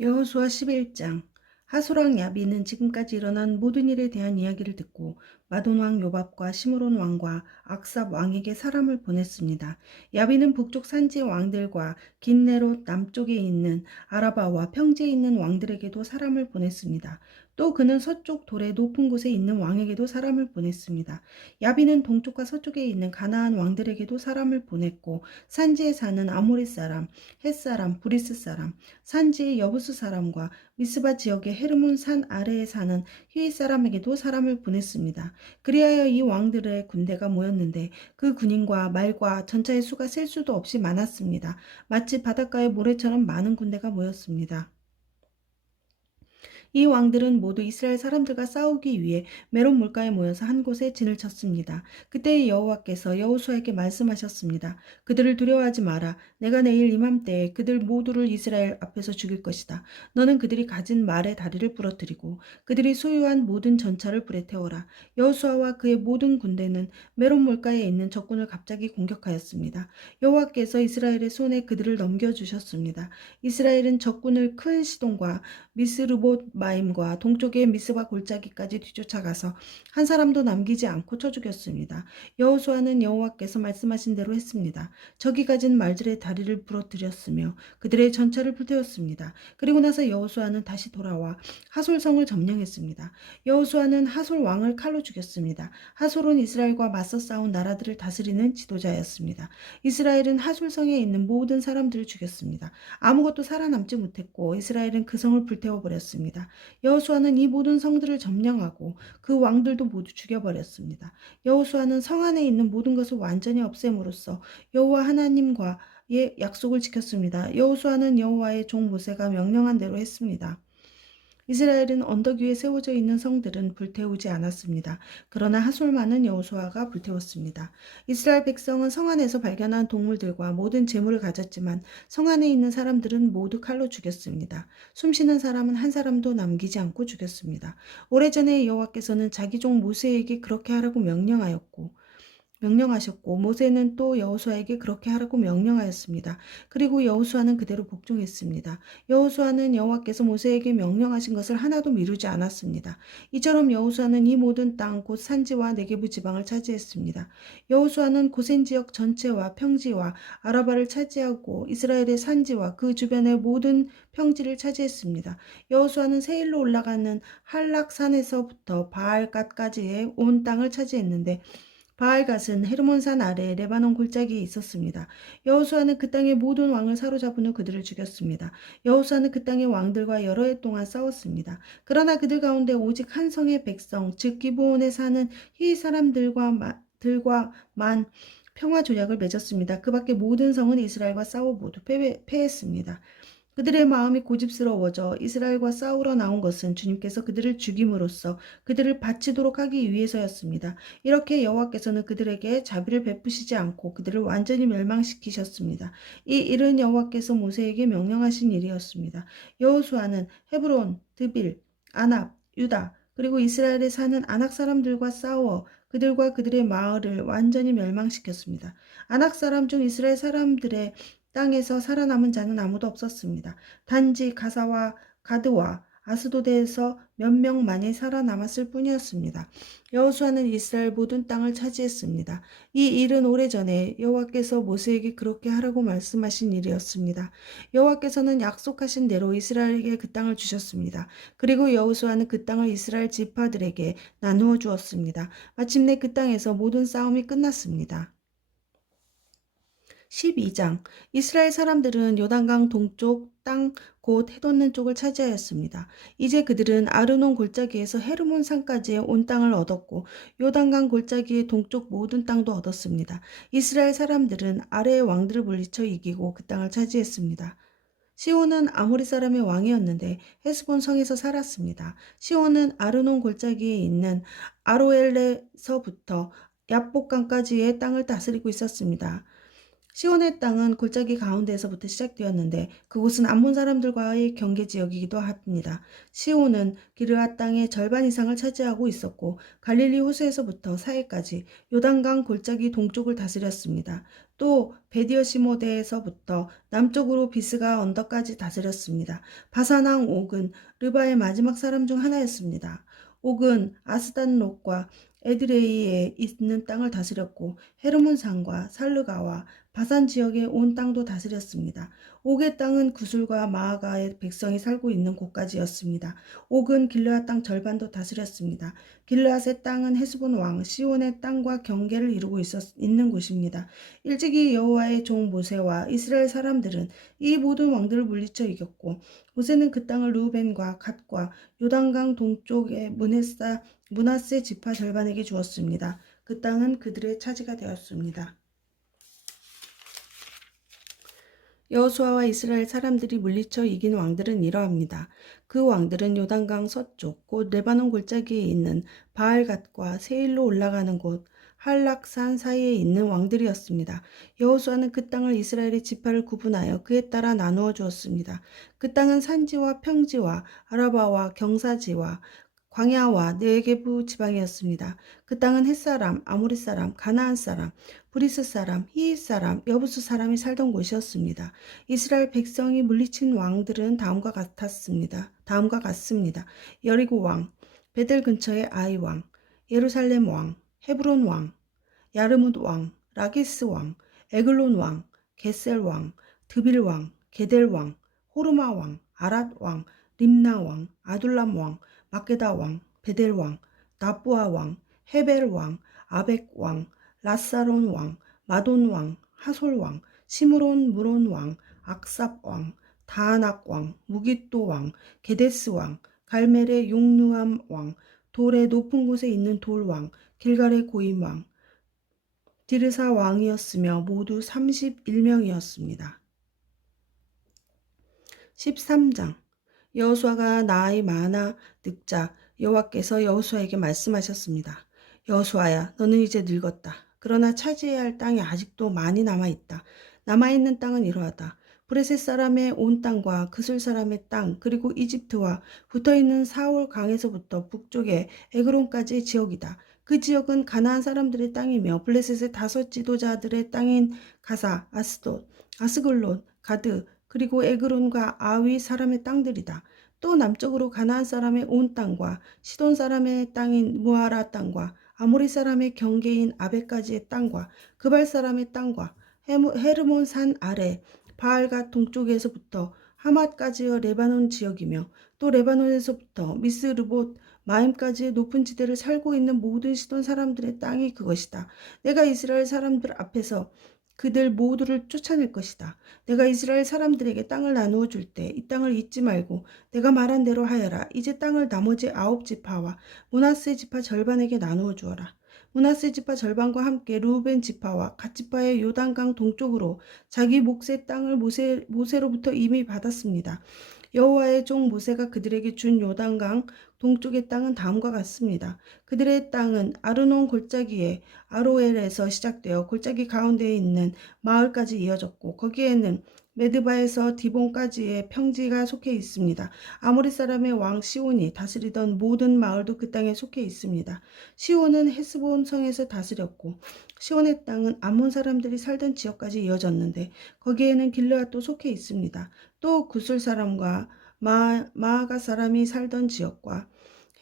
여호수아 11장. 하솔왕 야비는 지금까지 일어난 모든 일에 대한 이야기를 듣고 마돈 왕 요밥과 시므론 왕과 악삽 왕에게 사람을 보냈습니다. 야비는 북쪽 산지 왕들과 긴네롯 남쪽에 있는 아라바와 평지에 있는 왕들에게도 사람을 보냈습니다. 또 그는 서쪽 돌의 높은 곳에 있는 왕에게도 사람을 보냈습니다. 야비는 동쪽과 서쪽에 있는 가나안 왕들에게도 사람을 보냈고 산지에 사는 아모리 사람, 헷 사람, 브리스 사람, 산지의 여부스 사람과 미스바 지역의 헤르몬 산 아래에 사는 히윗 사람에게도 사람을 보냈습니다. 그리하여 이 왕들의 군대가 모였는데 그 군인과 말과 전차의 수가 셀 수도 없이 많았습니다. 마치 바닷가의 모래처럼 많은 군대가 모였습니다. 이 왕들은 모두 이스라엘 사람들과 싸우기 위해 메론 물가에 모여서 한 곳에 진을 쳤습니다. 그때 여호와께서 여호수아에게 말씀하셨습니다. 그들을 두려워하지 마라. 내가 내일 이맘때에 그들 모두를 이스라엘 앞에서 죽일 것이다. 너는 그들이 가진 말의 다리를 부러뜨리고 그들이 소유한 모든 전차를 불에 태워라. 여호수아와 그의 모든 군대는 메론 물가에 있는 적군을 갑자기 공격하였습니다. 여호와께서 이스라엘의 손에 그들을 넘겨주셨습니다. 이스라엘은 적군을 큰 시동과 미스르봇 마임과 동쪽의 미스바 골짜기까지 뒤쫓아가서 한 사람도 남기지 않고 쳐 죽였습니다. 여호수아는 여호와께서 말씀하신 대로 했습니다. 적이 가진 말들의 다리를 부러뜨렸으며 그들의 전차를 불태웠습니다. 그리고 나서 여호수아는 다시 돌아와 하솔성을 점령했습니다. 여호수아는 하솔 왕을 칼로 죽였습니다. 하솔은 이스라엘과 맞서 싸운 나라들을 다스리는 지도자였습니다. 이스라엘은 하솔성에 있는 모든 사람들을 죽였습니다. 아무것도 살아남지 못했고 이스라엘은 그 성을 불태워버렸습니다. 여호수아는 이 모든 성들을 점령하고 그 왕들도 모두 죽여버렸습니다. 여호수아는 성 안에 있는 모든 것을 완전히 없앰으로써 여호와 하나님과의 약속을 지켰습니다. 여호수아는 여호와의 종 모세가 명령한 대로 했습니다. 이스라엘은 언덕 위에 세워져 있는 성들은 불태우지 않았습니다. 그러나 하솔만은 여호수아가 불태웠습니다. 이스라엘 백성은 성 안에서 발견한 동물들과 모든 재물을 가졌지만 성 안에 있는 사람들은 모두 칼로 죽였습니다. 숨쉬는 사람은 한 사람도 남기지 않고 죽였습니다. 오래전에 여호와께서는 자기 종 모세에게 그렇게 하라고 명령하셨고 모세는 또 여호수아에게 그렇게 하라고 명령하였습니다. 그리고 여호수아는 그대로 복종했습니다. 여호수아는 여호와께서 모세에게 명령하신 것을 하나도 미루지 않았습니다. 이처럼 여호수아는 이 모든 땅 곧 산지와 네게부 지방을 차지했습니다. 여호수아는 고센 지역 전체와 평지와 아라바를 차지하고 이스라엘의 산지와 그 주변의 모든 평지를 차지했습니다. 여호수아는 세일로 올라가는 할락산에서부터 바알갓까지의 온 땅을 차지했는데 바알갓은 헤르몬산 아래 레바논 골짜기에 있었습니다. 여호수아는 그 땅의 모든 왕을 사로잡은 후 그들을 죽였습니다. 여호수아는 그 땅의 왕들과 여러 해 동안 싸웠습니다. 그러나 그들 가운데 오직 한 성의 백성, 즉 기브온에 사는 히 사람들과만 평화 조약을 맺었습니다. 그 밖에 모든 성은 이스라엘과 싸워 모두 패했습니다. 그들의 마음이 고집스러워져 이스라엘과 싸우러 나온 것은 주님께서 그들을 죽임으로써 그들을 바치도록 하기 위해서였습니다. 이렇게 여호와께서는 그들에게 자비를 베푸시지 않고 그들을 완전히 멸망시키셨습니다. 이 일은 여호와께서 모세에게 명령하신 일이었습니다. 여호수아는 헤브론, 드빌, 아납, 유다 그리고 이스라엘에 사는 아낙 사람들과 싸워 그들과 그들의 마을을 완전히 멸망시켰습니다. 아낙 사람 중 이스라엘 사람들의 땅에서 살아남은 자는 아무도 없었습니다. 단지 가사와 가드와 아스도드에서 몇 명만이 살아남았을 뿐이었습니다. 여호수아는 이스라엘 모든 땅을 차지했습니다. 이 일은 오래전에 여호와께서 모세에게 그렇게 하라고 말씀하신 일이었습니다. 여호와께서는 약속하신 대로 이스라엘에게 그 땅을 주셨습니다. 그리고 여호수아는 그 땅을 이스라엘 지파들에게 나누어 주었습니다. 마침내 그 땅에서 모든 싸움이 끝났습니다. 12장. 이스라엘 사람들은 요단강 동쪽 땅 곧 해돋는 쪽을 차지하였습니다. 이제 그들은 아르논 골짜기에서 헤르몬 산까지의 온 땅을 얻었고 요단강 골짜기의 동쪽 모든 땅도 얻었습니다. 이스라엘 사람들은 아래의 왕들을 물리쳐 이기고 그 땅을 차지했습니다. 시온은 아모리 사람의 왕이었는데 헤스본 성에서 살았습니다. 시온은 아르논 골짜기에 있는 아로엘에서부터 얍복강까지의 땅을 다스리고 있었습니다. 시온의 땅은 골짜기 가운데에서부터 시작되었는데 그곳은 암몬 사람들과의 경계 지역이기도 합니다. 시온은 기르앗 땅의 절반 이상을 차지하고 있었고 갈릴리 호수에서부터 사해까지 요단강 골짜기 동쪽을 다스렸습니다. 또 베디어시모데에서부터 남쪽으로 비스가 언덕까지 다스렸습니다. 바산 왕 옥은 르바의 마지막 사람 중 하나였습니다. 옥은 아스단롯과 에드레이에 있는 땅을 다스렸고 헤르몬 산과 살르가와 바산 지역의 온 땅도 다스렸습니다. 옥의 땅은 구술과 마아가의 백성이 살고 있는 곳까지였습니다. 옥은 길르앗 땅 절반도 다스렸습니다. 길르앗의 땅은 헤스본 왕 시온의 땅과 경계를 이루고 있는 곳입니다. 일찍이 여호와의 종 모세와 이스라엘 사람들은 이 모든 왕들을 물리쳐 이겼고 모세는 그 땅을 르우벤과 갓과 요단강 동쪽의 므낫세 지파 절반에게 주었습니다. 그 땅은 그들의 차지가 되었습니다. 여호수아와 이스라엘 사람들이 물리쳐 이긴 왕들은 이러합니다. 그 왕들은 요단강 서쪽 곧 레바논 골짜기에 있는 바알갓과 세일로 올라가는 곳 할락산 사이에 있는 왕들이었습니다. 여호수아는 그 땅을 이스라엘의 지파를 구분하여 그에 따라 나누어 주었습니다. 그 땅은 산지와 평지와 아라바와 경사지와 광야와 네게부 지방이었습니다. 그 땅은 햇사람, 아모리 사람, 가나안 사람, 브리스 사람, 히윗 사람, 여부스 사람이 살던 곳이었습니다. 이스라엘 백성이 물리친 왕들은 다음과 같습니다. 여리고 왕, 베델 근처의 아이 왕, 예루살렘 왕, 헤브론 왕, 야르뭇 왕, 라기스 왕, 에글론 왕, 게셀 왕, 드빌 왕, 게델 왕, 호르마 왕, 아랏 왕, 림나 왕, 아둘람 왕, 마게다 왕, 베델 왕, 나부아 왕, 헤벨 왕, 아벡 왕, 라사론 왕, 마돈 왕, 하솔 왕, 시므론 무론 왕, 악삽 왕, 다아낙 왕, 무깃도 왕, 게데스 왕, 갈멜의 용누암 왕, 돌의 높은 곳에 있는 돌 왕, 길갈의 고임 왕, 디르사 왕이었으며 모두 31명이었습니다. 13장 여호수아가 나이 많아 늙자 여호와께서 여호수아에게 말씀하셨습니다. 여호수아야, 너는 이제 늙었다. 그러나 차지해야 할 땅이 아직도 많이 남아있다. 남아있는 땅은 이러하다. 브레셋 사람의 온 땅과 그술 사람의 땅, 그리고 이집트와 붙어있는 사올 강에서부터 북쪽의 에그론까지의 지역이다. 그 지역은 가나안 사람들의 땅이며 블레셋의 다섯 지도자들의 땅인 가사, 아스돗, 아스글론, 가드, 그리고 에그론과 아위 사람의 땅들이다. 또 남쪽으로 가나안 사람의 온 땅과 시돈 사람의 땅인 무아라 땅과 아모리 사람의 경계인 아베까지의 땅과 그발 사람의 땅과 헤르몬 산 아래 바알갓 동쪽에서부터 하맛까지의 레바논 지역이며 또 레바논에서부터 미스르봇 마임까지의 높은 지대를 살고 있는 모든 시돈 사람들의 땅이 그것이다. 내가 이스라엘 사람들 앞에서 그들 모두를 쫓아낼 것이다. 내가 이스라엘 사람들에게 땅을 나누어 줄 때 이 땅을 잊지 말고 내가 말한 대로 하여라. 이제 땅을 나머지 9지파와 므낫세 지파 절반에게 나누어 주어라. 므낫세 지파 절반과 함께 르우벤 지파와 갓 지파의 요단강 동쪽으로 자기 몫의 땅을 모세로부터 이미 받았습니다. 여호와의 종 모세가 그들에게 준 요단강 동쪽의 땅은 다음과 같습니다. 그들의 땅은 아르논 골짜기에 아로엘에서 시작되어 골짜기 가운데에 있는 마을까지 이어졌고 거기에는 메드바에서 디본까지의 평지가 속해 있습니다. 아모리 사람의 왕 시온이 다스리던 모든 마을도 그 땅에 속해 있습니다. 시온은 헤스본 성에서 다스렸고 시온의 땅은 암몬 사람들이 살던 지역까지 이어졌는데 거기에는 길르앗도 속해 있습니다. 또 구술 사람과 마아가 사람이 살던 지역과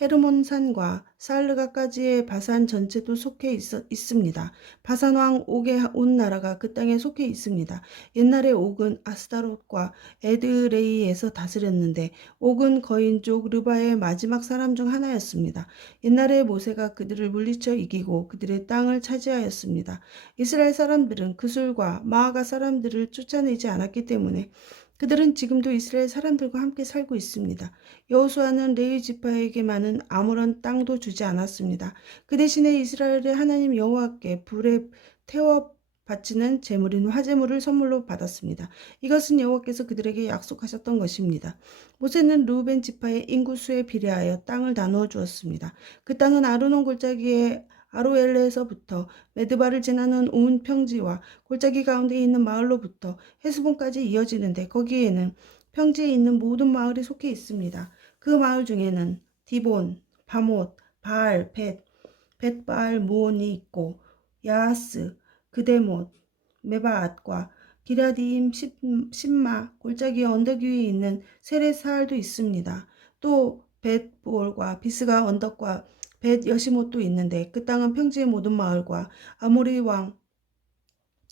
헤르몬 산과 살르가까지의 바산 전체도 속해 있습니다. 바산 왕 옥의 온 나라가 그 땅에 속해 있습니다. 옛날에 옥은 아스타롯과 에드레이에서 다스렸는데 옥은 거인족 르바의 마지막 사람 중 하나였습니다. 옛날에 모세가 그들을 물리쳐 이기고 그들의 땅을 차지하였습니다. 이스라엘 사람들은 그술과 마아가 사람들을 쫓아내지 않았기 때문에 그들은 지금도 이스라엘 사람들과 함께 살고 있습니다. 여호수아는 레위 지파에게만은 아무런 땅도 주지 않았습니다. 그 대신에 이스라엘의 하나님 여호와께 불에 태워 바치는 제물인 화제물을 선물로 받았습니다. 이것은 여호와께서 그들에게 약속하셨던 것입니다. 모세는 르우벤 지파의 인구수에 비례하여 땅을 나누어 주었습니다. 그 땅은 아르논 골짜기에 아로엘에서부터 메드바를 지나는 온 평지와 골짜기 가운데 있는 마을로부터 헤스본까지 이어지는데 거기에는 평지에 있는 모든 마을이 속해 있습니다. 그 마을 중에는 디본, 바못, 바알, 벳바알 무온이 있고 야하스, 그데못, 메바앗과 기라디임 십마 골짜기 언덕 위에 있는 세레사알도 있습니다. 또 벳부올과 비스가 언덕과 벳 여시못도 있는데 그 땅은 평지의 모든 마을과 아모리 왕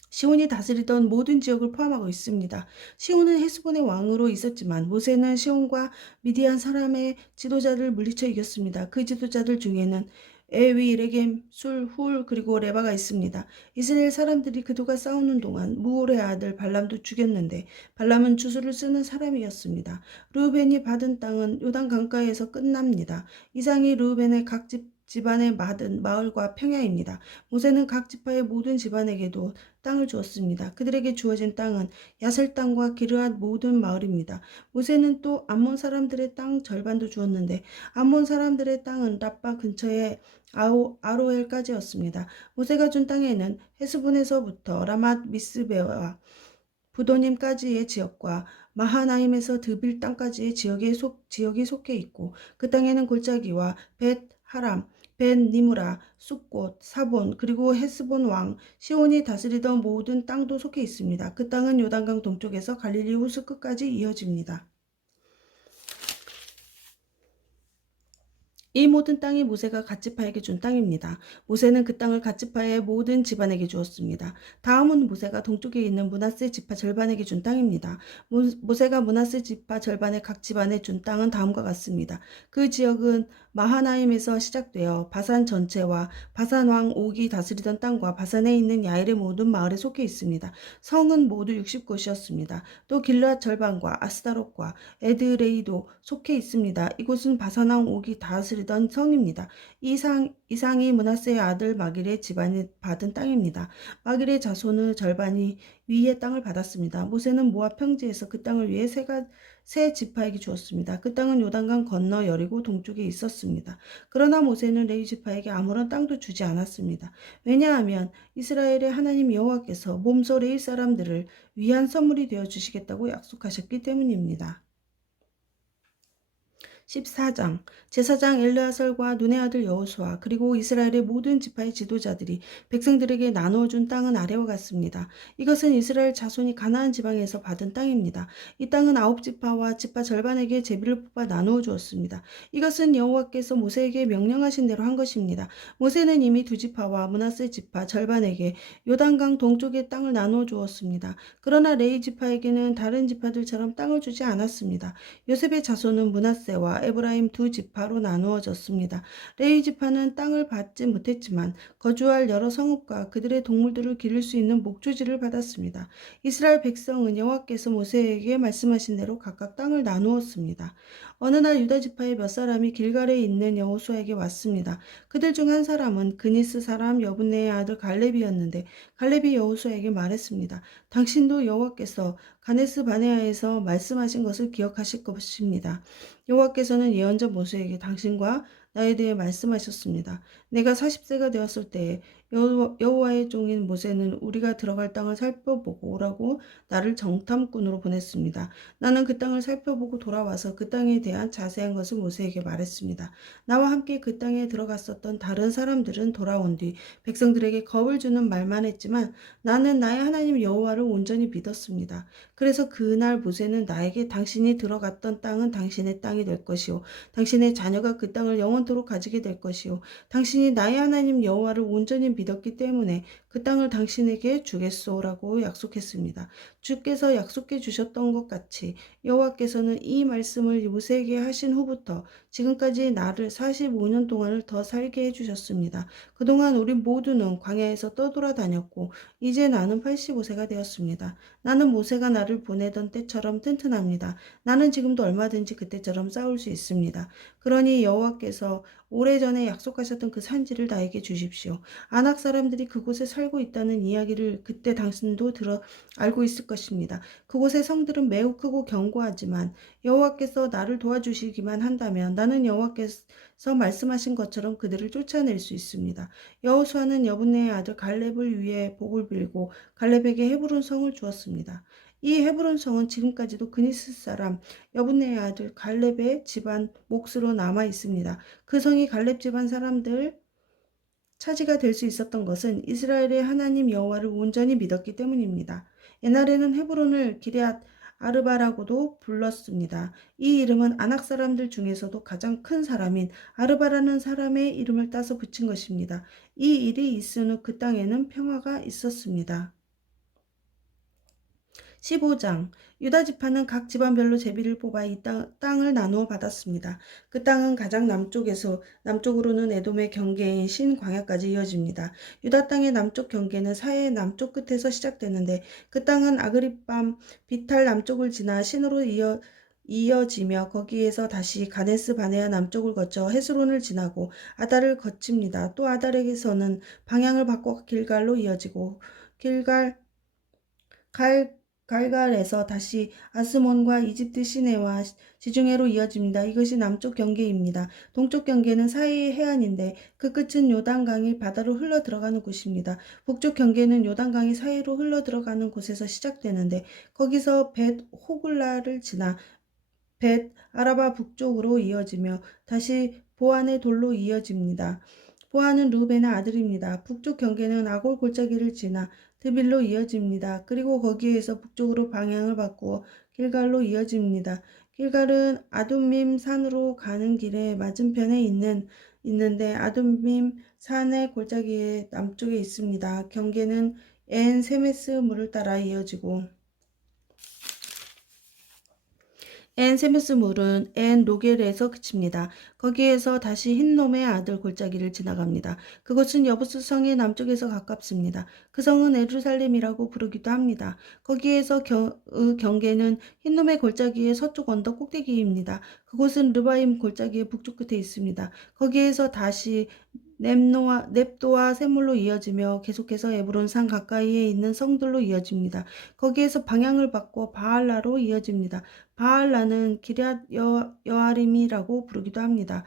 시온이 다스리던 모든 지역을 포함하고 있습니다. 시온은 헤스본의 왕으로 있었지만 모세는 시온과 미디안 사람의 지도자를 물리쳐 이겼습니다. 그 지도자들 중에는 에위, 레겜, 술, 훌 그리고 레바가 있습니다. 이스라엘 사람들이 그들과 싸우는 동안 무올의 아들 발람도 죽였는데 발람은 주술을 쓰는 사람이었습니다. 르우벤이 받은 땅은 요단 강가에서 끝납니다. 이상이 르우벤의 각 집안에 받은 마을과 평야입니다. 모세는 각 지파의 모든 집안에게도 땅을 주었습니다. 그들에게 주어진 땅은 야셀 땅과 기르앗 모든 마을입니다. 모세는 또 암몬 사람들의 땅 절반도 주었는데 암몬 사람들의 땅은 라빠 근처의 아로엘까지였습니다. 모세가 준 땅에는 헤스본에서부터 라맛 미스베와 부도님까지의 지역과 마하나임에서 드빌 땅까지의 지역이 속해 있고 그 땅에는 골짜기와 벳 하람, 벳 니무라, 숫꽃, 사본 그리고 헤스본 왕 시온이 다스리던 모든 땅도 속해 있습니다. 그 땅은 요단강 동쪽에서 갈릴리 호수 끝까지 이어집니다. 이 모든 땅이 모세가 갓지파에게 준 땅입니다. 모세는 그 땅을 갓지파의 모든 집안에게 주었습니다. 다음은 모세가 동쪽에 있는 므낫세 지파 절반에게 준 땅입니다. 모세가 므낫세 지파 절반의 각 집안에 준 땅은 다음과 같습니다. 그 지역은 마하나임에서 시작되어 바산 전체와 바산 왕 옥이 다스리던 땅과 바산에 있는 야일의 모든 마을에 속해 있습니다. 성은 모두 60곳이었습니다. 또 길르앗 절반과 아스다롯과 에드레이도 속해 있습니다. 이곳은 바산 왕 옥이 다스리던 성입니다. 이상이 므낫세의 아들 마길의 집안이 받은 땅입니다. 마길의 자손의 절반이 위의 땅을 받았습니다. 모세는 모압 평지에서 그 땅을 위해 세 지파에게 주었습니다. 그 땅은 요단강 건너 여리고 동쪽에 있었습니다. 그러나 모세는 레위 지파에게 아무런 땅도 주지 않았습니다. 왜냐하면 이스라엘의 하나님 여호와께서 몸소 레위 사람들을 위한 선물이 되어 주시겠다고 약속하셨기 때문입니다. 14장 제사장 엘르아살과 눈의 아들 여호수아 그리고 이스라엘의 모든 지파의 지도자들이 백성들에게 나누어준 땅은 아래와 같습니다. 이것은 이스라엘 자손이 가나안 지방에서 받은 땅입니다. 이 땅은 9지파와 지파 절반에게 제비를 뽑아 나누어 주었습니다. 이것은 여호와께서 모세에게 명령하신 대로 한 것입니다. 모세는 이미 2지파와 므낫세 지파 절반에게 요단강 동쪽의 땅을 나누어 주었습니다. 그러나 레위 지파에게는 다른 지파들처럼 땅을 주지 않았습니다. 요셉의 자손은 므낫세와 에브라임 2지파로 나누어졌습니다. 레위 지파는 땅을 받지 못했지만 거주할 여러 성읍과 그들의 동물들을 기를 수 있는 목조지를 받았습니다. 이스라엘 백성은 여호와께서 모세에게 말씀하신 대로 각각 땅을 나누었습니다. 어느 날 유다 지파의 몇 사람이 길갈에 있는 여호수아에게 왔습니다. 그들 중 한 사람은 그니스 사람 여분네의 아들 갈렙이었는데 갈렙이 여호수아에게 말했습니다. 당신도 여호와께서 가네스 바네아에서 말씀하신 것을 기억하실 것입니다. 여호와께서는 예언자 모세에게 당신과 나에 대해 말씀하셨습니다. 내가 40세가 되었을 때에 여호와의 종인 모세는 우리가 들어갈 땅을 살펴보고 오라고 나를 정탐꾼으로 보냈습니다. 나는 그 땅을 살펴보고 돌아와서 그 땅에 대한 자세한 것을 모세에게 말했습니다. 나와 함께 그 땅에 들어갔었던 다른 사람들은 돌아온 뒤 백성들에게 겁을 주는 말만 했지만 나는 나의 하나님 여호와를 온전히 믿었습니다. 그래서 그날 모세는 나에게 당신이 들어갔던 땅은 당신의 땅이 될 것이요 당신의 자녀가 그 땅을 영원토록 가지게 될 것이요 당신이 나의 하나님 여호와를 온전히 믿었기 때문에 그 땅을 당신에게 주겠소라고 약속했습니다. 주께서 약속해 주셨던 것 같이 여호와께서는 이 말씀을 모세에게 하신 후부터 지금까지 나를 45년 동안을 더 살게 해주셨습니다. 그동안 우리 모두는 광야에서 떠돌아다녔고 이제 나는 85세가 되었습니다. 나는 모세가 나를 보내던 때처럼 튼튼합니다. 나는 지금도 얼마든지 그때처럼 싸울 수 있습니다. 그러니 여호와께서 오래전에 약속하셨던 그 산지를 나에게 주십시오. 아낙 사람들이 그곳에 살고 살고 있다는 이야기를 그때 당신도 들어 알고 있을 것입니다. 그곳의 성들은 매우 크고 견고하지만 여호와께서 나를 도와주시기만 한다면 나는 여호와께서 말씀하신 것처럼 그들을 쫓아낼 수 있습니다. 여호수아는 여분네의 아들 갈렙을 위해 복을 빌고 갈렙에게 헤브론 성을 주었습니다. 이 헤브론 성은 지금까지도 그니스 사람 여분네의 아들 갈렙의 집안 몫으로 남아 있습니다. 그 성이 갈렙 집안 사람들 차지가 될 수 있었던 것은 이스라엘의 하나님 여호와를 온전히 믿었기 때문입니다. 옛날에는 헤브론을 기럇 아르바라고도 불렀습니다. 이 이름은 아낙 사람들 중에서도 가장 큰 사람인 아르바라는 사람의 이름을 따서 붙인 것입니다. 이 일이 있은 후 그 땅에는 평화가 있었습니다. 15장 유다 지파는 각 지방별로 제비를 뽑아 이 땅을 나누어 받았습니다. 그 땅은 가장 남쪽으로는 에돔의 경계인 신 광야까지 이어집니다. 유다 땅의 남쪽 경계는 사해의 남쪽 끝에서 시작되는데 그 땅은 아그리밤 비탈 남쪽을 지나 신으로 이어지며 거기에서 다시 가데스 바네아 남쪽을 거쳐 헤스론을 지나고 아달을 거칩니다. 또 아달에서는 방향을 바꿔 길갈로 이어지고 갈갈에서 다시 아스몬과 이집트 시내와 지중해로 이어집니다. 이것이 남쪽 경계입니다. 동쪽 경계는 사이의 해안인데 그 끝은 요단강이 바다로 흘러 들어가는 곳입니다. 북쪽 경계는 요단강이 사이로 흘러 들어가는 곳에서 시작되는데 거기서 벳 호글라를 지나 벳 아라바 북쪽으로 이어지며 다시 보안의 돌로 이어집니다. 보안은 루벤의 아들입니다. 북쪽 경계는 아골 골짜기를 지나 드빌로 이어집니다. 그리고 거기에서 북쪽으로 방향을 바꾸어 길갈로 이어집니다. 길갈은 아둠밈 산으로 가는 길에 맞은편에 있는데 아둠밈 산의 골짜기의 남쪽에 있습니다. 경계는 엔 세메스 물을 따라 이어지고 엔 세메스 물은 엔 로겔에서 그칩니다. 거기에서 다시 흰놈의 아들 골짜기를 지나갑니다. 그것은 여부스 성의 남쪽에서 가깝습니다. 그 성은 에루살렘이라고 부르기도 합니다. 거기에서 경계는 흰놈의 골짜기의 서쪽 언덕 꼭대기입니다. 그곳은 르바임 골짜기의 북쪽 끝에 있습니다. 거기에서 다시 넵도와 샘물로 이어지며 계속해서 에브론 산 가까이에 있는 성들로 이어집니다. 거기에서 방향을 바꿔 바알라로 이어집니다. 바알라는 기럇 여아림이라고 부르기도 합니다.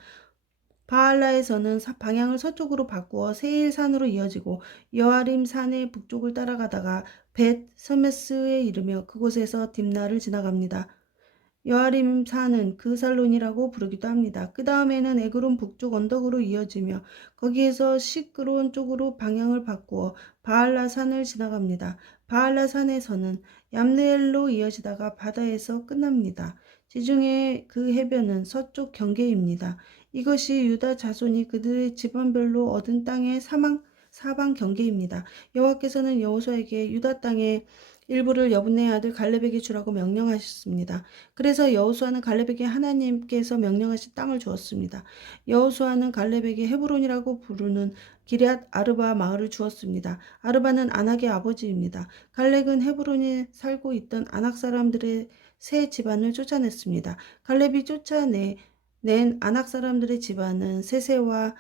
바알라에서는 방향을 서쪽으로 바꾸어 세일산으로 이어지고 여아림 산의 북쪽을 따라가다가 벳 서메스에 이르며 그곳에서 딥나를 지나갑니다. 여아림 산은 그살론이라고 부르기도 합니다. 그 다음에는 에그론 북쪽 언덕으로 이어지며 거기에서 시끄론 쪽으로 방향을 바꾸어 바알라 산을 지나갑니다. 바알라 산에서는 얌느엘로 이어지다가 바다에서 끝납니다. 지중해 그 해변은 서쪽 경계입니다. 이것이 유다 자손이 그들의 집안별로 얻은 땅의 사방 경계입니다. 여호와께서는 여호수아에게 유다 땅의 일부를 여분네의 아들 갈렙에게 주라고 명령하셨습니다. 그래서 여호수아는 갈렙에게 하나님께서 명령하신 땅을 주었습니다. 여호수아는 갈렙에게 헤브론이라고 부르는 기럇 아르바 마을을 주었습니다. 아르바는 아낙의 아버지입니다. 갈렙은 헤브론에 살고 있던 아낙 사람들의 세 집안을 쫓아냈습니다. 갈렙이 쫓아낸 아낙 사람들의 집안은 세세와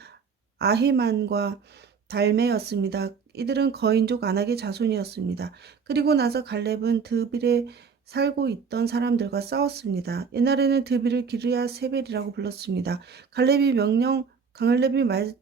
아히만과 달메였습니다. 이들은 거인족 아낙의 자손이었습니다. 그리고 나서 갈렙은 드빌에 살고 있던 사람들과 싸웠습니다. 옛날에는 드빌을 기르앗 세벨이라고 불렀습니다. 갈렙이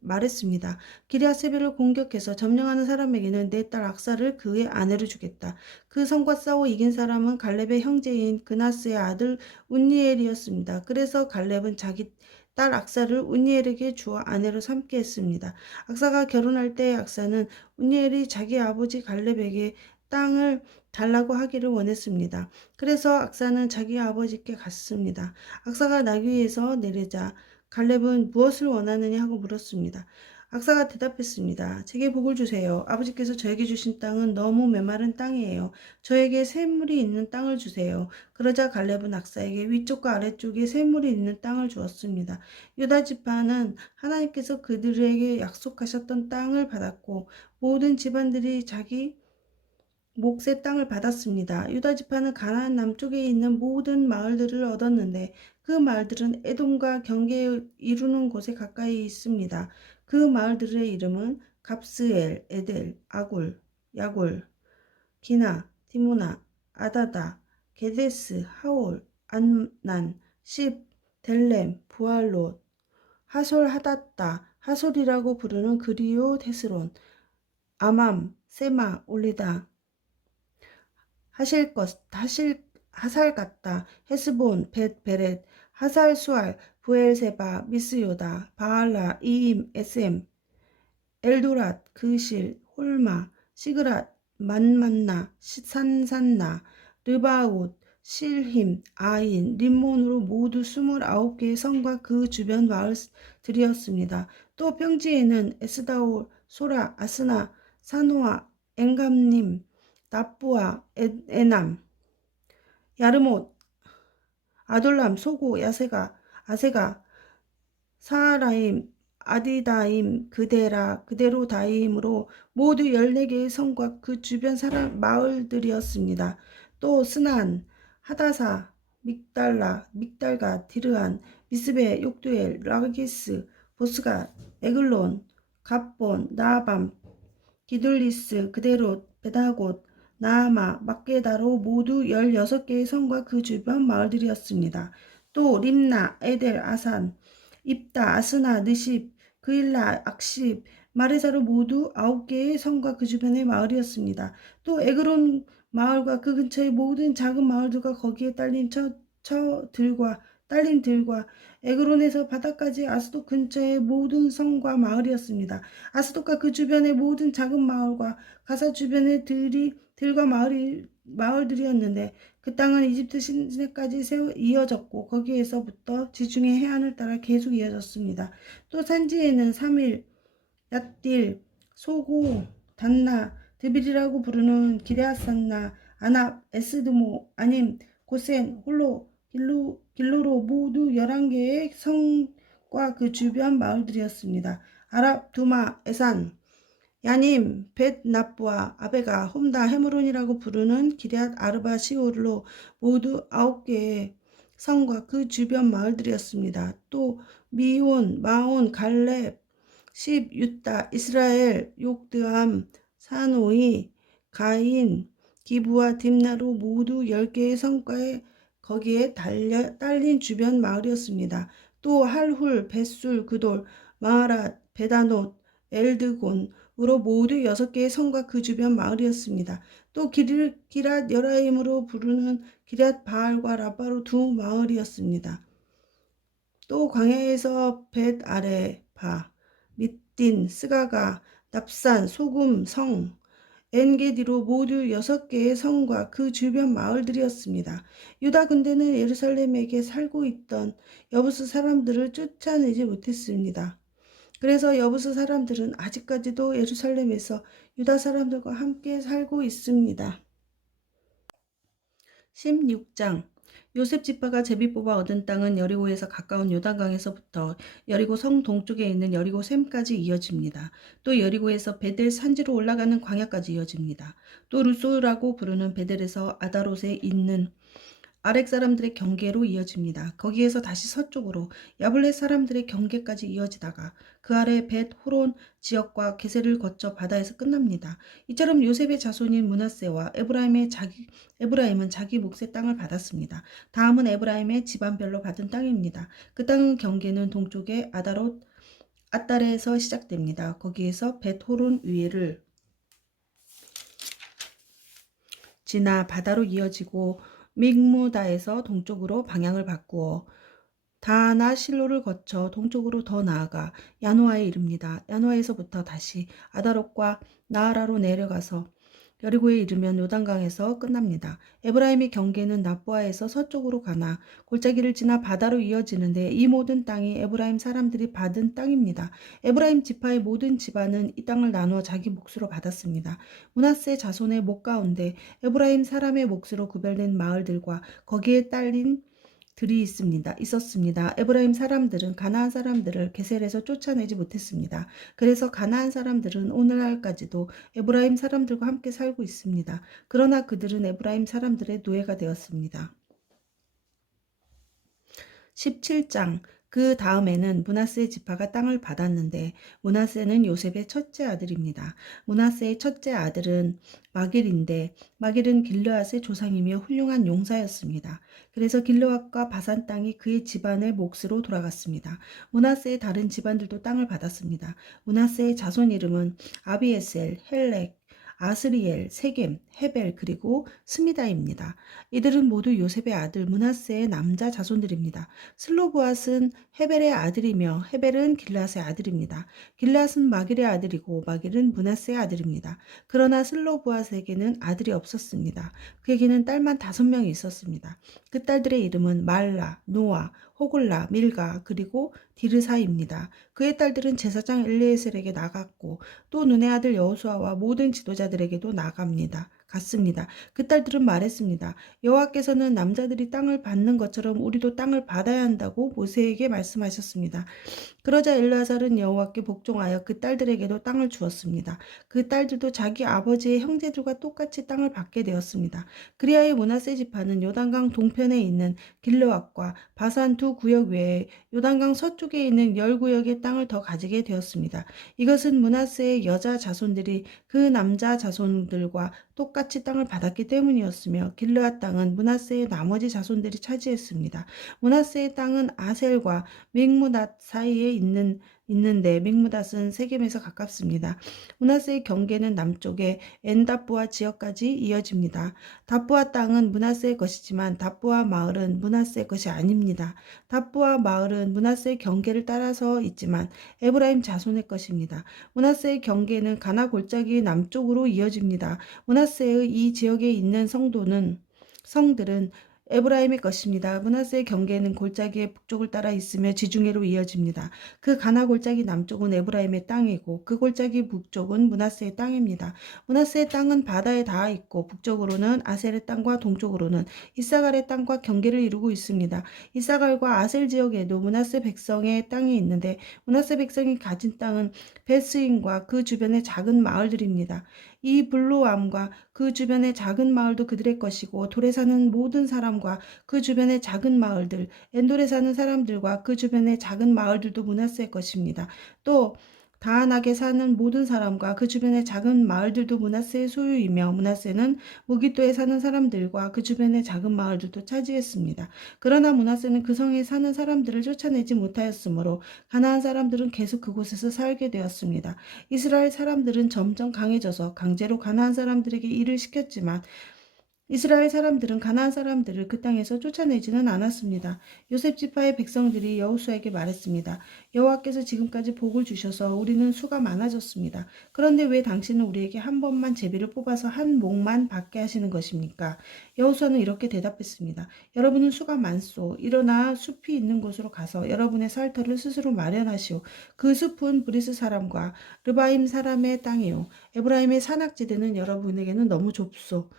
말했습니다. 기르앗 세벨을 공격해서 점령하는 사람에게는 내 딸 악사를 그의 아내로 주겠다. 그 성과 싸워 이긴 사람은 갈렙의 형제인 그나스의 아들 운니엘이었습니다. 그래서 갈렙은 자기 딸 악사를 운니엘에게 주어 아내로 삼게 했습니다. 악사가 결혼할 때 악사는 운니엘이 자기 아버지 갈렙에게 땅을 달라고 하기를 원했습니다. 그래서 악사는 자기 아버지께 갔습니다. 악사가 나귀 위에서 내리자 갈렙은 무엇을 원하느냐 하고 물었습니다. 악사가 대답했습니다. 제게 복을 주세요. 아버지께서 저에게 주신 땅은 너무 메마른 땅이에요. 저에게 샘물이 있는 땅을 주세요. 그러자 갈렙은 악사에게 위쪽과 아래쪽에 샘물이 있는 땅을 주었습니다. 유다 지파는 하나님께서 그들에게 약속하셨던 땅을 받았고 모든 집안들이 자기 몫의 땅을 받았습니다. 유다 지파는 가나안 남쪽에 있는 모든 마을들을 얻었는데 그 마을들은 에돔과 경계에 이루는 곳에 가까이 있습니다. 그 마을들의 이름은 갑스엘, 에델, 아굴, 야골, 기나, 디모나, 아다다, 게데스, 하올, 안난, 십, 델렘, 부알롯, 하솔 하닷다, 하솔이라고 부르는 그리오 데스론, 아맘, 세마, 올리다, 하살 같다, 헤스본, 벳, 베렛, 하살 수알, 부엘세바, 미스요다, 바알라, 이임, 에셈, 엘도랏, 그실, 홀마, 시그랏, 만만나, 산산나, 르바옷, 실힘, 아인, 림몬으로 모두 29개의 성과 그 주변 마을들이었습니다. 또 평지에는 에스다올, 소라, 아스나, 사노아, 엔감님, 나쁘아, 에남, 야르못, 아돌람, 소고, 아세가, 사라임, 아디다임, 그대로다임으로 모두 14개의 성과 그 주변 마을들이었습니다. 또 스난, 하다사, 믹달가, 디르안, 미스베, 욕두엘, 라기스, 보스가, 에글론, 갑본, 나밤, 기둘리스, 그대롯, 베다곳, 나아마, 막게다로 모두 16개의 성과 그 주변 마을들이었습니다. 또 림나, 에델, 아산, 입다, 아스나, 느십, 그일라, 악십, 마레자로 모두 9개의 성과 그 주변의 마을이었습니다. 또 에그론 마을과 그 근처의 모든 작은 마을들과 거기에 딸린 들과 에그론에서 바다까지 아스돗 근처의 모든 성과 마을이었습니다. 아스돗과 그 주변의 모든 작은 마을과 가사 주변의 들과 마을들이었는데 그 땅은 이집트 시내까지 이어졌고 거기에서부터 지중해 해안을 따라 계속 이어졌습니다. 또 산지에는 사밀, 얏딜, 소고, 단나, 드빌이라고 부르는 기레앗산나, 아납, 에스드모, 아님, 고센, 홀로, 길로로 모두 11개의 성과 그 주변 마을들이었습니다. 아랍, 두마, 에산, 야님, 벳 나프와 아베가, 홈다, 헤므론이라고 부르는 기럇 아르바 시올로 모두 9개의 성과 그 주변 마을들이었습니다. 또 미온, 마온, 갈렙, 십, 유다, 이스라엘, 욕드암, 사노이, 가인, 기부와 딥나로 모두 10개의 성과에 거기에 딸린 주변 마을이었습니다. 또 할훌, 벳술, 그돌, 마하랏, 베다노, 엘드곤으로 모두 6개의 성과 그 주변 마을이었습니다. 또 기랏 여라임으로 부르는 기럇 바알과 라바로 두 마을이었습니다. 또 광야에서 벳 아레바, 밑딘, 스가가, 납산, 소금, 성, 엔게디로 모두 6개의 성과 그 주변 마을들이었습니다. 유다 군대는 예루살렘에게 살고 있던 여부스 사람들을 쫓아내지 못했습니다. 그래서 여부스 사람들은 아직까지도 예루살렘에서 유다 사람들과 함께 살고 있습니다. 16장 요셉 지파가 제비 뽑아 얻은 땅은 여리고에서 가까운 요단강에서부터 여리고 성 동쪽에 있는 여리고 샘까지 이어집니다. 또 여리고에서 베델 산지로 올라가는 광야까지 이어집니다. 또 루소라고 부르는 베델에서 아다롯에 있는 아렉 사람들의 경계로 이어집니다. 거기에서 다시 서쪽으로 야블렛 사람들의 경계까지 이어지다가 그 아래 벳 호론 지역과 게셀을 거쳐 바다에서 끝납니다. 이처럼 요셉의 자손인 므낫세와 에브라임은 자기 몫의 땅을 받았습니다. 다음은 에브라임의 집안별로 받은 땅입니다. 그 땅 경계는 동쪽의 아따레에서 시작됩니다. 거기에서 벳 호론 위에를 지나 바다로 이어지고 믹무다에서 동쪽으로 방향을 바꾸어 다나 실로를 거쳐 동쪽으로 더 나아가 야노아에 이릅니다. 야노아에서부터 다시 아다롯과 나아라로 내려가서 여리고에 이르면 요단강에서 끝납니다. 에브라임의 경계는 나보아에서 서쪽으로 가나 골짜기를 지나 바다로 이어지는데 이 모든 땅이 에브라임 사람들이 받은 땅입니다. 에브라임 지파의 모든 집안은 이 땅을 나누어 자기 몫으로 받았습니다. 므낫세 자손의 목 가운데 에브라임 사람의 몫으로 구별된 마을들과 거기에 딸린 들이 있었습니다. 에브라임 사람들은 가나안 사람들을 게셀에서 쫓아내지 못했습니다. 그래서 가나안 사람들은 오늘날까지도 에브라임 사람들과 함께 살고 있습니다. 그러나 그들은 에브라임 사람들의 노예가 되었습니다. 17장 그 다음에는 므낫세 지파가 땅을 받았는데 므낫세는 요셉의 첫째 아들입니다. 므낫세의 첫째 아들은 마길인데 마길은 길르앗의 조상이며 훌륭한 용사였습니다. 그래서 길르앗과 바산 땅이 그의 집안의 몫으로 돌아갔습니다. 므낫세의 다른 집안들도 땅을 받았습니다. 므낫세의 자손 이름은 아비에셀, 헬렉, 아스리엘, 세겜, 헤벨 그리고 스미다입니다. 이들은 모두 요셉의 아들 므낫세의 남자 자손들입니다. 슬로브앗은 헤벨의 아들이며 헤벨은 길앗의 아들입니다. 길앗은 마길의 아들이고 마길은 므낫세의 아들입니다. 그러나 슬로브앗에게는 아들이 없었습니다. 그에게는 딸만 5명이 있었습니다. 그 딸들의 이름은 말라, 노아, 호글라, 밀가 그리고 디르사입니다. 그의 딸들은 제사장 엘리에셀에게 나갔고 또 눈의 아들 여호수아와 모든 지도자들에게도 나갑니다. 갔습니다. 그 딸들은 말했습니다. 여호와께서는 남자들이 땅을 받는 것처럼 우리도 땅을 받아야 한다고 모세에게 말씀하셨습니다. 그러자 엘르아살은 여호와께 복종하여 그 딸들에게도 땅을 주었습니다. 그 딸들도 자기 아버지의 형제들과 똑같이 땅을 받게 되었습니다. 그리하여 므낫세 지파는 요단강 동편에 있는 길르앗과 바산 두 구역 외에 요단강 서쪽에 있는 10구역의 땅을 더 가지게 되었습니다. 이것은 므낫세의 여자 자손들이 그 남자 자손들과 똑같이 땅을 받았기 때문이었으며 길르앗 땅은 므낫세의 나머지 자손들이 차지했습니다. 므낫세의 땅은 아셀과 믹므닷 사이에 있는데 믹므닷은 세겜에서 가깝습니다. 므낫세의 경계는 남쪽에 엔다부아 지역까지 이어집니다. 다부아 땅은 므낫세의 것이지만 다부아 마을은 므낫세의 것이 아닙니다. 다부아 마을은 므낫세의 경계를 따라서 있지만 에브라임 자손의 것입니다. 므낫세의 경계는 가나 골짜기 남쪽으로 이어집니다. 므낫세의 이 지역에 있는 성들은 에브라임의 것입니다. 므낫세의 경계는 골짜기의 북쪽을 따라 있으며 지중해로 이어집니다. 그 가나 골짜기 남쪽은 에브라임의 땅이고 그 골짜기 북쪽은 므낫세의 땅입니다. 므낫세의 땅은 바다에 닿아 있고 북쪽으로는 아셀의 땅과 동쪽으로는 이사갈의 땅과 경계를 이루고 있습니다. 이사갈과 아셀 지역에도 므낫세 백성의 땅이 있는데 므낫세 백성이 가진 땅은 베스인과 그 주변의 작은 마을들입니다. 이 블로암과 그 주변의 작은 마을도 그들의 것이고 돌에 사는 모든 사람과 그 주변의 작은 마을들, 엔돌에 사는 사람들과 그 주변의 작은 마을들도 므낫세의 것입니다. 또 다한악에 사는 모든 사람과 그 주변의 작은 마을들도 므낫세의 소유이며 므낫세는 무기토에 사는 사람들과 그 주변의 작은 마을들도 차지했습니다. 그러나 므낫세는 그 성에 사는 사람들을 쫓아내지 못하였으므로 가나안 사람들은 계속 그곳에서 살게 되었습니다. 이스라엘 사람들은 점점 강해져서 강제로 가나안 사람들에게 일을 시켰지만 이스라엘 사람들은 가나안 사람들을 그 땅에서 쫓아내지는 않았습니다. 요셉 지파의 백성들이 여호수아에게 말했습니다. 여호와께서 지금까지 복을 주셔서 우리는 수가 많아졌습니다. 그런데 왜 당신은 우리에게 한 번만 제비를 뽑아서 한 몫만 받게 하시는 것입니까? 여호수아는 이렇게 대답했습니다. 여러분은 수가 많소. 일어나 숲이 있는 곳으로 가서 여러분의 살터를 스스로 마련하시오. 그 숲은 브리스 사람과 르바임 사람의 땅이요. 에브라임의 산악지대는 여러분에게는 너무 좁소.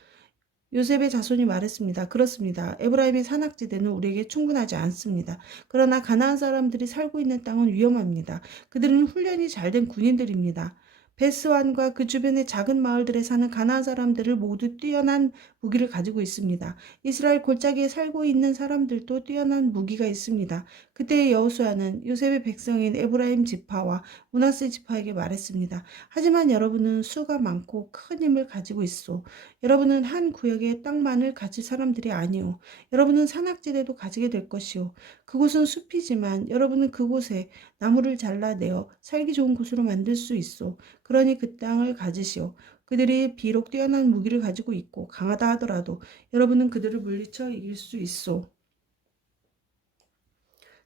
요셉의 자손이 말했습니다. 그렇습니다. 에브라임의 산악지대는 우리에게 충분하지 않습니다. 그러나 가나안 사람들이 살고 있는 땅은 위험합니다. 그들은 훈련이 잘 된 군인들입니다. 베스완과 그 주변의 작은 마을들에 사는 가나안 사람들을 모두 뛰어난 무기를 가지고 있습니다. 이스라엘 골짜기에 살고 있는 사람들도 뛰어난 무기가 있습니다. 그때 여호수아는 요셉의 백성인 에브라임 지파와 므낫세 지파에게 말했습니다. 하지만 여러분은 수가 많고 큰 힘을 가지고 있소. 여러분은 한 구역의 땅만을 가질 사람들이 아니오. 여러분은 산악지대도 가지게 될 것이오. 그곳은 숲이지만 여러분은 그곳에 나무를 잘라내어 살기 좋은 곳으로 만들 수 있소. 그러니 그 땅을 가지시오. 그들이 비록 뛰어난 무기를 가지고 있고 강하다 하더라도 여러분은 그들을 물리쳐 이길 수 있소.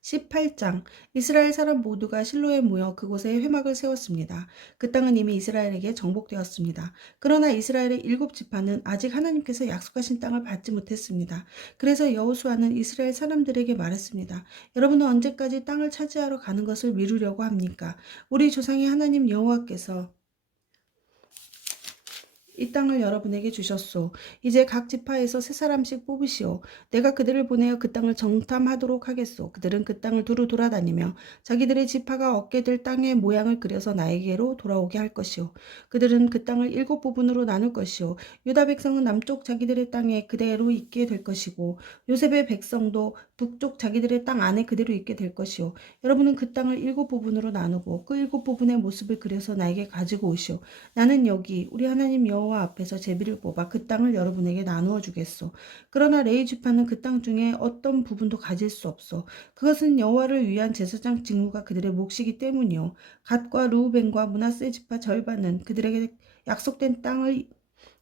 18장 이스라엘 사람 모두가 실로에 모여 그곳에 회막을 세웠습니다. 그 땅은 이미 이스라엘에게 정복되었습니다. 그러나 이스라엘의 7지파는 아직 하나님께서 약속하신 땅을 받지 못했습니다. 그래서 여호수아는 이스라엘 사람들에게 말했습니다. 여러분은 언제까지 땅을 차지하러 가는 것을 미루려고 합니까? 우리 조상의 하나님 여호와께서 이 땅을 여러분에게 주셨소. 이제 각 지파에서 세 사람씩 뽑으시오. 내가 그들을 보내어 그 땅을 정탐하도록 하겠소. 그들은 그 땅을 두루 돌아다니며 자기들의 지파가 얻게 될 땅의 모양을 그려서 나에게로 돌아오게 할 것이오. 그들은 그 땅을 7부분으로 나눌 것이오. 유다 백성은 남쪽 자기들의 땅에 그대로 있게 될 것이고 요셉의 백성도 북쪽 자기들의 땅 안에 그대로 있게 될 것이오. 여러분은 그 땅을 7부분으로 나누고 그 7부분의 모습을 그려서 나에게 가지고 오시오. 나는 여기 우리 하나님 여호와 앞에서 제비를 뽑아 그 땅을 여러분에게 나누어 주겠소. 그러나 레위 지파는 그 땅 중에 어떤 부분도 가질 수 없소. 그것은 여호와를 위한 제사장 직무가 그들의 몫이기 때문이요. 갓과 루벤과 므낫세 지파 절반은 그들에게 약속된 땅을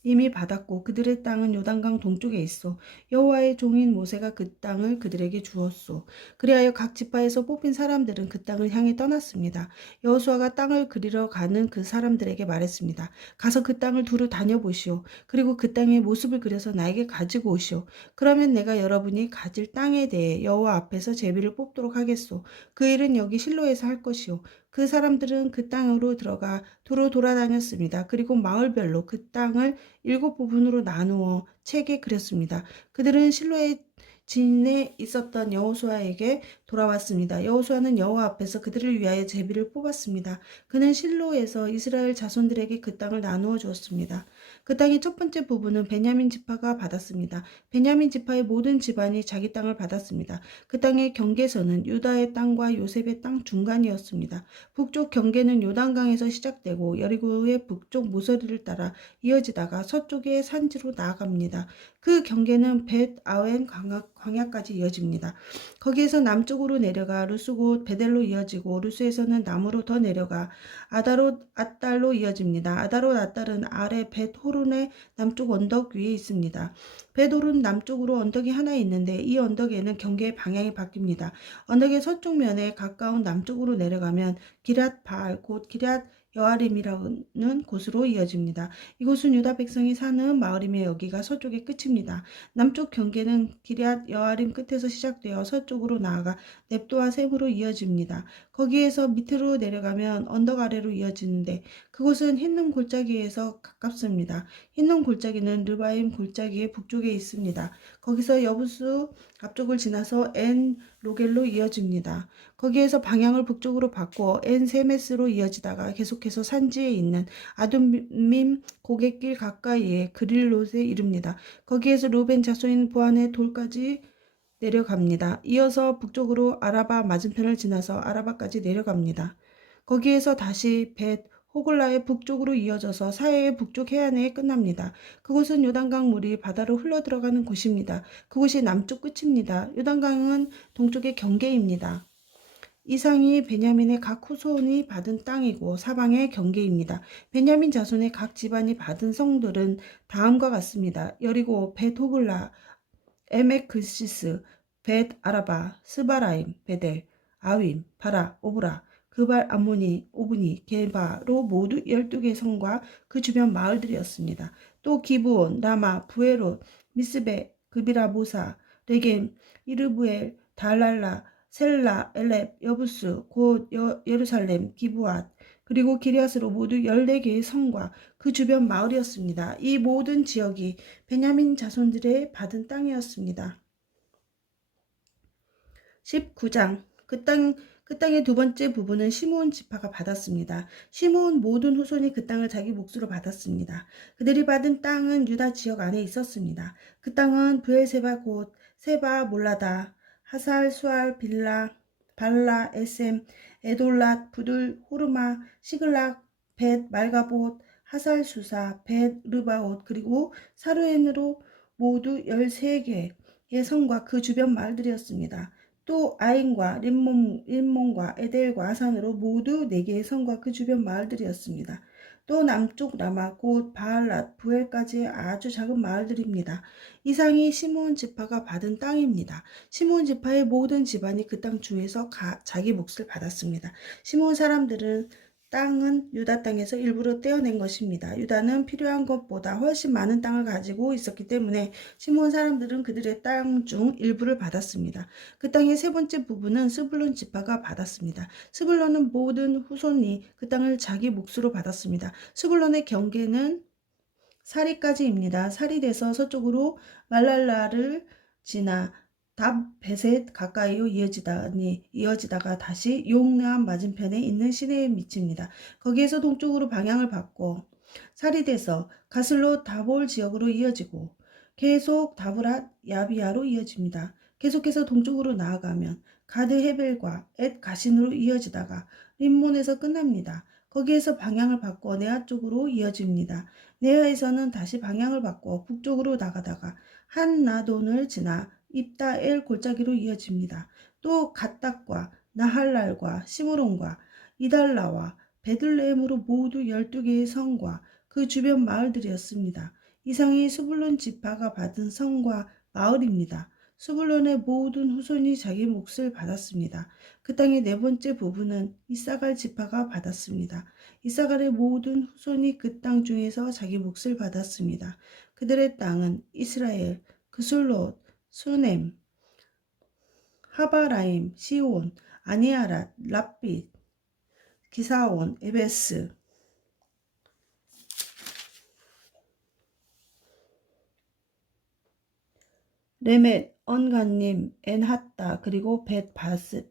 이미 받았고 그들의 땅은 요단강 동쪽에 있어. 여호와의 종인 모세가 그 땅을 그들에게 주었소. 그리하여 각 지파에서 뽑힌 사람들은 그 땅을 향해 떠났습니다. 여호수아가 땅을 그리러 가는 그 사람들에게 말했습니다. 가서 그 땅을 두루 다녀보시오. 그리고 그 땅의 모습을 그려서 나에게 가지고 오시오. 그러면 내가 여러분이 가질 땅에 대해 여호와 앞에서 제비를 뽑도록 하겠소. 그 일은 여기 실로에서 할 것이오. 그 사람들은 그 땅으로 들어가 두루 돌아다녔습니다. 그리고 마을별로 그 땅을 7부분으로 나누어 책에 그렸습니다. 그들은 실로의 진에 있었던 여호수아에게 돌아왔습니다. 여호수아는 여호와 앞에서 그들을 위하여 제비를 뽑았습니다. 그는 실로에서 이스라엘 자손들에게 그 땅을 나누어 주었습니다. 그 땅의 첫 번째 부분은 베냐민 지파가 받았습니다. 베냐민 지파의 모든 집안이 자기 땅을 받았습니다. 그 땅의 경계선은 유다의 땅과 요셉의 땅 중간이었습니다. 북쪽 경계는 요단강에서 시작되고 여리고의 북쪽 모서리를 따라 이어지다가 서쪽의 산지로 나아갑니다. 그 경계는 벳 아웬 광야까지 이어집니다. 거기에서 남쪽으로 내려가 루스곳 베델로 이어지고 루스에서는 남으로 더 내려가 아다롯 앗달로 이어집니다. 아다롯 앗달은 아래 벳 호론의 남쪽 언덕 위에 있습니다. 벳 호론 남쪽으로 언덕이 하나 있는데 이 언덕에는 경계의 방향이 바뀝니다. 언덕의 서쪽 면에 가까운 남쪽으로 내려가면 기랏 바알 곧 기랏 여아림이라는 곳으로 이어집니다. 이곳은 유다 백성이 사는 마을이며 여기가 서쪽의 끝입니다. 남쪽 경계는 기럇 여아림 끝에서 시작되어 서쪽으로 나아가 넵도와 셈으로 이어집니다. 거기에서 밑으로 내려가면 언덕 아래로 이어지는데 그곳은 힌놈 골짜기에서 가깝습니다. 힌놈 골짜기는 르바임 골짜기의 북쪽에 있습니다. 거기서 여부수 앞쪽을 지나서 엔 로겔로 이어집니다. 거기에서 방향을 북쪽으로 바꾸어 엔 세메스로 이어지다가 계속해서 산지에 있는 아둠밈 고갯길 가까이에 그릴롯에 이릅니다. 거기에서 루벤 자손인 보안의 돌까지 내려갑니다. 이어서 북쪽으로 아라바 맞은편을 지나서 아라바까지 내려갑니다. 거기에서 다시 벳 호글라의 북쪽으로 이어져서 사해의 북쪽 해안에 끝납니다. 그곳은 요단강 물이 바다로 흘러들어가는 곳입니다. 그곳이 남쪽 끝입니다. 요단강은 동쪽의 경계입니다. 이상이 베냐민의 각 후손이 받은 땅이고 사방의 경계입니다. 베냐민 자손의 각 집안이 받은 성들은 다음과 같습니다. 여리고 벳 호글라, 에메크시스, 벳 아라바, 스바라임, 베델, 아윈, 바라, 오브라, 그발 암모니, 오브니, 게바로 모두 12개 성과 그 주변 마을들이었습니다. 또 기브온, 라마, 부에롯, 미스베, 그비라 모사, 레겜, 이르부엘, 달랄라, 셀라, 엘렙, 여부스, 곧 예루살렘, 기브앗, 그리고 기리앗으로 모두 14개의 성과 그 주변 마을이었습니다. 이 모든 지역이 베냐민 자손들의 받은 땅이었습니다. 19장 그 땅의 두 번째 부분은 시므온 지파가 받았습니다. 시므온 모든 후손이 그 땅을 자기 몫으로 받았습니다. 그들이 받은 땅은 유다 지역 안에 있었습니다. 그 땅은 브엘세바 곧 세바 몰라다 하살 수알 빌라 발라 에셈 에돌랏 부들 호르마 시글락 벳 말가봇 하살 수사 벳 르바옷 그리고 사르엔으로 모두 13개의 성과 그 주변 마을들이었습니다. 또 아인과 림몬과 에델과 아산으로 모두 4개의 성과 그 주변 마을들이었습니다. 또 남쪽 라마 곧 바알랏 부엘까지의 아주 작은 마을들입니다. 이상이 시므온 지파가 받은 땅입니다. 시므온 지파의 모든 집안이 그 땅 중에서 자기 몫을 받았습니다. 시므온 사람들은 땅은 유다 땅에서 일부러 떼어낸 것입니다. 유다는 필요한 것보다 훨씬 많은 땅을 가지고 있었기 때문에 시므온 사람들은 그들의 땅 중 일부를 받았습니다. 그 땅의 세 번째 부분은 스불론 지파가 받았습니다. 스불론은 모든 후손이 그 땅을 자기 몫으로 받았습니다. 스불론의 경계는 사리까지입니다. 사리에서 서쪽으로 말랄라를 지나 답베셋 가까이로 이어지다가 다시 용남 맞은편에 있는 시내에 미칩니다. 거기에서 동쪽으로 방향을 바꿔 사리에서 가슬로 다볼 지역으로 이어지고 계속 다브랏 야비아로 이어집니다. 계속해서 동쪽으로 나아가면 가드 헤벨과 엣 가신으로 이어지다가 림몬에서 끝납니다. 거기에서 방향을 바꿔 네아 쪽으로 이어집니다. 네아에서는 다시 방향을 바꿔 북쪽으로 나가다가 한나돈을 지나 입다엘 골짜기로 이어집니다. 또 갓닥과 나할랄과 시므론과 이달라와 베들레헴으로 모두 12개의 성과 그 주변 마을들이었습니다. 이상이 수불론 지파가 받은 성과 마을입니다. 수불론의 모든 후손이 자기 몫을 받았습니다. 그 땅의 네 번째 부분은 이사갈 지파가 받았습니다. 이사갈의 모든 후손이 그 땅 중에서 자기 몫을 받았습니다. 그들의 땅은 이스라엘, 그술롯, 수넴, 하바라임, 시온, 아니아랏, 랍빗, 기사온, 에베스, 레멧, 언간님, 엔핫다 그리고 벳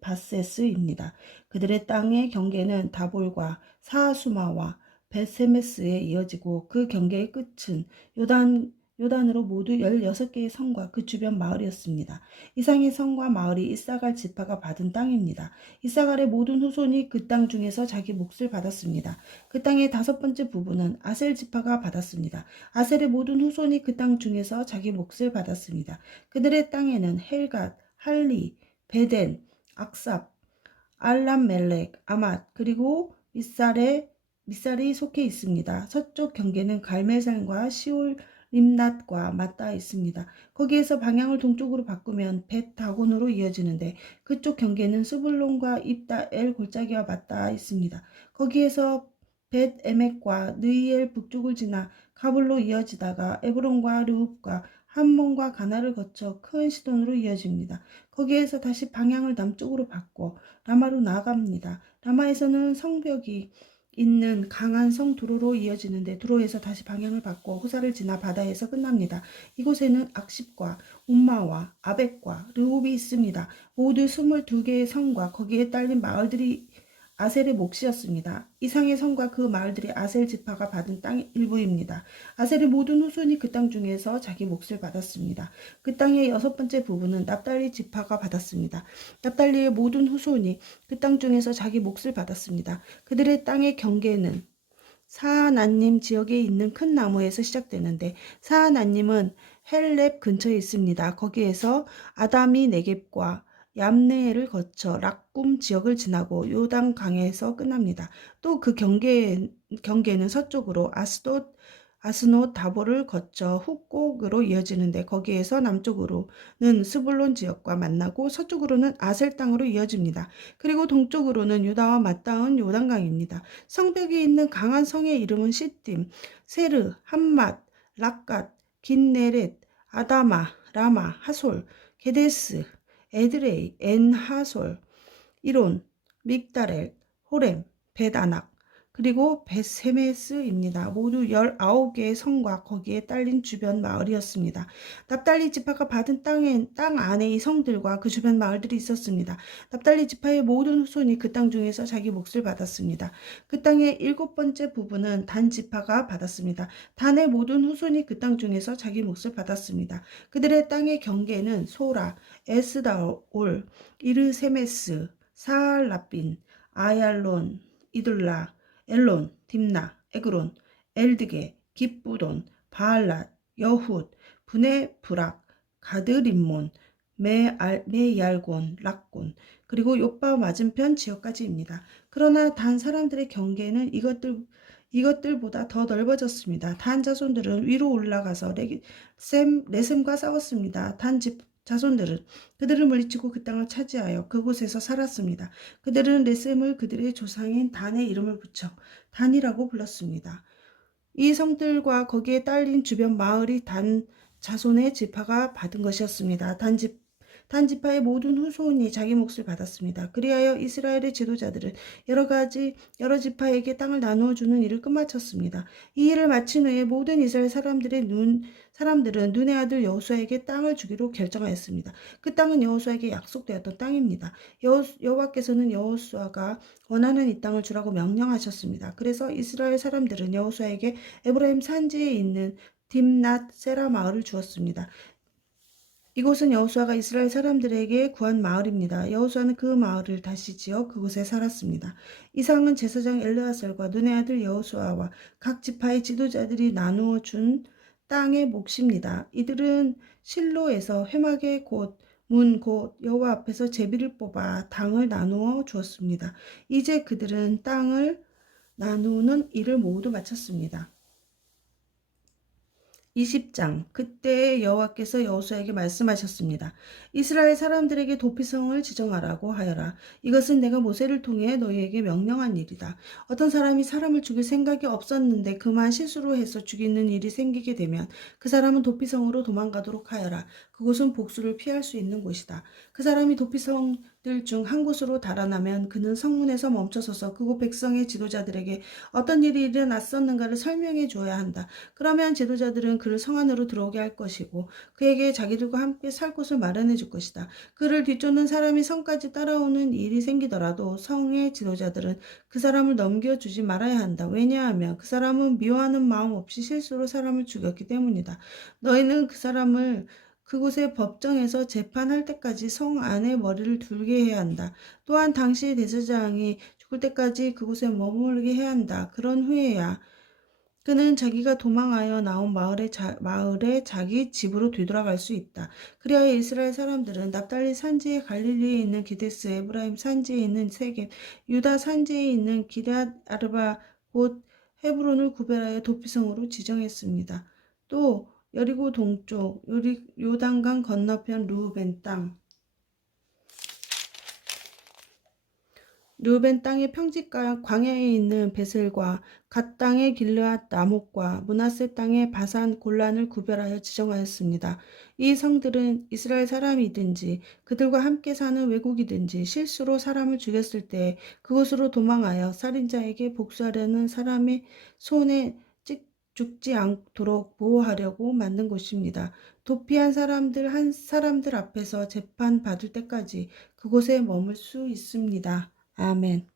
바세스입니다. 그들의 땅의 경계는 다볼과 사수마와 벳세메스에 이어지고 그 경계의 끝은 요단으로 모두 16개의 성과 그 주변 마을이었습니다. 이상의 성과 마을이 이사갈 지파가 받은 땅입니다. 이사갈의 모든 후손이 그 땅 중에서 자기 몫을 받았습니다. 그 땅의 다섯 번째 부분은 아셀 지파가 받았습니다. 아셀의 모든 후손이 그 땅 중에서 자기 몫을 받았습니다. 그들의 땅에는 헬갓, 할리, 베덴, 악삽, 알람멜렉, 아맛 그리고 밑살이 속해 있습니다. 서쪽 경계는 갈멜산과 시올 림낫과 맞닿아 있습니다. 거기에서 방향을 동쪽으로 바꾸면 벳 다곤으로 이어지는데 그쪽 경계는 스불론과 입다엘 골짜기와 맞닿아 있습니다. 거기에서 벳 에멕과 느이엘 북쪽을 지나 가불로 이어지다가 에브론과 르웁과 함몬과 가나를 거쳐 큰 시돈으로 이어집니다. 거기에서 다시 방향을 남쪽으로 바꿔 라마로 나아갑니다. 라마에서는 성벽이 있는 강한 성 두로로 이어지는데 두로에서 다시 방향을 바꿔 후사를 지나 바다에서 끝납니다. 이곳에는 악십과 움마와 아벡과 르홉이 있습니다. 모두 22개의 성과 거기에 딸린 마을들이 아셀의 몫이었습니다. 이상의 성과 그 마을들이 아셀 지파가 받은 땅 일부입니다. 아셀의 모든 후손이 그 땅 중에서 자기 몫을 받았습니다. 그 땅의 여섯 번째 부분은 납달리 지파가 받았습니다. 납달리의 모든 후손이 그 땅 중에서 자기 몫을 받았습니다. 그들의 땅의 경계는 사하나님 지역에 있는 큰 나무에서 시작되는데 사하나님은 헬렙 근처에 있습니다. 거기에서 아담이 네겝과 얌네를 거쳐 락꿈 지역을 지나고 요단강에서 끝납니다. 또 그 경계는 서쪽으로 아스노 다보를 거쳐 훅곡으로 이어지는데 거기에서 남쪽으로는 스불론 지역과 만나고 서쪽으로는 아셀 땅으로 이어집니다. 그리고 동쪽으로는 유다와 맞닿은 요단강입니다. 성벽이 있는 강한 성의 이름은 시딤, 세르, 함맛, 락갓, 긴네렛, 아다마, 라마, 하솔, 게데스, 에드레이, 엔하솔, 이론, 믹다렐, 호렘, 벳아낙, 그리고 벳세메스입니다. 모두 19개의 성과 거기에 딸린 주변 마을이었습니다. 납달리 지파가 받은 땅 안에 이 성들과 그 주변 마을들이 있었습니다. 납달리 지파의 모든 후손이 그 땅 중에서 자기 몫을 받았습니다. 그 땅의 일곱 번째 부분은 단 지파가 받았습니다. 단의 모든 후손이 그 땅 중에서 자기 몫을 받았습니다. 그들의 땅의 경계는 소라, 에스다올, 이르세메스, 사알라빈, 아얄론, 이둘라, 엘론, 딥나, 에그론, 엘드게, 깁부돈, 바알랏, 여훗, 브네 브락, 가드림몬, 메얄곤, 락곤, 그리고 요빠 맞은편 지역까지입니다. 그러나 단 사람들의 경계는 이것들보다 더 넓어졌습니다. 단 자손들은 위로 올라가서 레셈과 싸웠습니다. 단 자손들은 그들을 물리치고 그 땅을 차지하여 그곳에서 살았습니다. 그들은 레셈을 그들의 조상인 단의 이름을 붙여 단이라고 불렀습니다. 이 성들과 거기에 딸린 주변 마을이 단 자손의 지파가 받은 것이었습니다. 단 지파의 모든 후손이 자기 몫을 받았습니다. 그리하여 이스라엘의 지도자들은 여러 지파에게 땅을 나누어 주는 일을 끝마쳤습니다. 이 일을 마친 후에 모든 이스라엘 사람들은 눈의 아들 여호수아에게 땅을 주기로 결정하였습니다. 그 땅은 여호수아에게 약속되었던 땅입니다. 여호와께서는 여호수아가 원하는 이 땅을 주라고 명령하셨습니다. 그래서 이스라엘 사람들은 여호수아에게 에브라임 산지에 있는 딥낫 세라 마을을 주었습니다. 이곳은 여호수아가 이스라엘 사람들에게 구한 마을입니다. 여호수아는 그 마을을 다시 지어 그곳에 살았습니다. 이상은 제사장 엘르아살과 눈의 아들 여호수아와 각 지파의 지도자들이 나누어 준 땅의 몫입니다. 이들은 실로에서 회막의 곧 여호와 앞에서 제비를 뽑아 당을 나누어 주었습니다. 이제 그들은 땅을 나누는 일을 모두 마쳤습니다. 20장 그때 여호와께서 여호수아에게 말씀하셨습니다. 이스라엘 사람들에게 도피성을 지정하라고 하여라. 이것은 내가 모세를 통해 너희에게 명령한 일이다. 어떤 사람이 사람을 죽일 생각이 없었는데 그만 실수로 해서 죽이는 일이 생기게 되면 그 사람은 도피성으로 도망가도록 하여라. 그곳은 복수를 피할 수 있는 곳이다. 그 사람이 도피성들 중 한 곳으로 달아나면 그는 성문에서 멈춰서서 그곳 백성의 지도자들에게 어떤 일이 일어났었는가를 설명해 줘야 한다. 그러면 지도자들은 그를 성 안으로 들어오게 할 것이고 그에게 자기들과 함께 살 곳을 마련해 줄 것이다. 그를 뒤쫓는 사람이 성까지 따라오는 일이 생기더라도 성의 지도자들은 그 사람을 넘겨주지 말아야 한다. 왜냐하면 그 사람은 미워하는 마음 없이 실수로 사람을 죽였기 때문이다. 너희는 그 사람을 그곳의 법정에서 재판할 때까지 성 안에 머리를 둘게 해야 한다. 또한 당시 대제사장이 죽을 때까지 그곳에 머물게 해야 한다. 그런 후에야 그는 자기가 도망하여 나온 마을에 자기 집으로 되돌아갈 수 있다. 그리하여 이스라엘 사람들은 납달리 산지에 갈릴리에 있는 게데스, 에브라임 산지에 있는 세겜, 유다 산지에 있는 기럇 아르바 곧 헤브론을 구별하여 도피성으로 지정했습니다. 또 여리고 동쪽 요단강 건너편 르우벤 땅의 평지가 광야에 있는 베셀과 갓 땅의 길르앗 라못과 므낫세 땅의 바산 골란을 구별하여 지정하였습니다. 이 성들은 이스라엘 사람이든지 그들과 함께 사는 외국이든지 실수로 사람을 죽였을 때 그곳으로 도망하여 살인자에게 복수하려는 사람의 손에 죽지 않도록 보호하려고 만든 곳입니다. 도피한 사람들 앞에서 재판 받을 때까지 그곳에 머물 수 있습니다. 아멘.